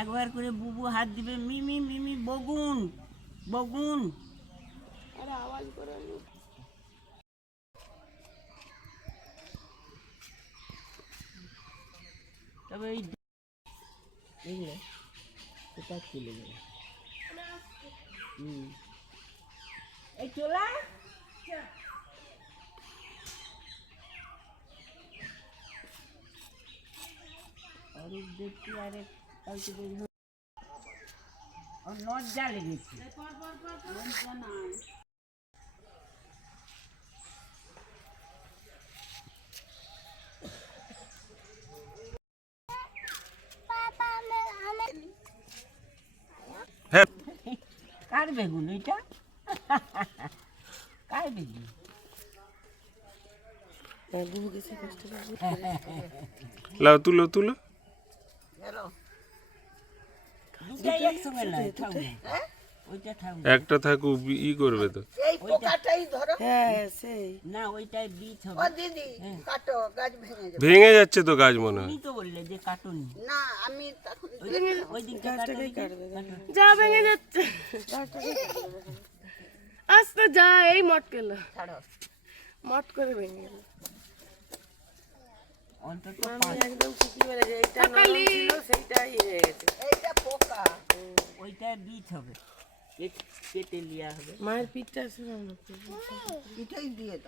একবার করে বুবু হাত দিবে, মিমি মিমি বগুন বগুন। আরে আওয়াজ করে তবে এইগুলো এটা খুলে দেবে। এই চোলা অরূপ দেখছি আরেক কালকে বের হয়ে ওর লজ্জা লেগেছে। লজ্জা নাই। কার বেগুন ওইটা? কার বেগুন? লাও তুলো তুলো। দুটাই একসঙ্গে নয়, থাকবে ওইটা থাকবে। একটা থাকুক ই করবে তো। এই পোকাটাই ধরো। হ্যাঁ সেই না ওইটাই বীজ হবে। ও দিদি কাটো, গাছ ভেঙে যাবে। ভেঙে যাচ্ছে তো গাছ মনে হয়। তুমি তো বললে যে কাটুন। না আমি তখন ওই দিকটা গাছটাকেই কাটবে। যা ভেঙে যাচ্ছে আস্তে যা এই মট গেল ছাড়ো। মট করে ভেঙে গেল অন্তত একদম ঠিকই বলেছে এইটা নরম ছিল সেইটাই হয়ে গেছে এইটা পোকা। ওইটাই বীজ হবে, কেটে লিয়া হবে। মায়ের পিঠটা আছে না এটাই দিয়ে দাও।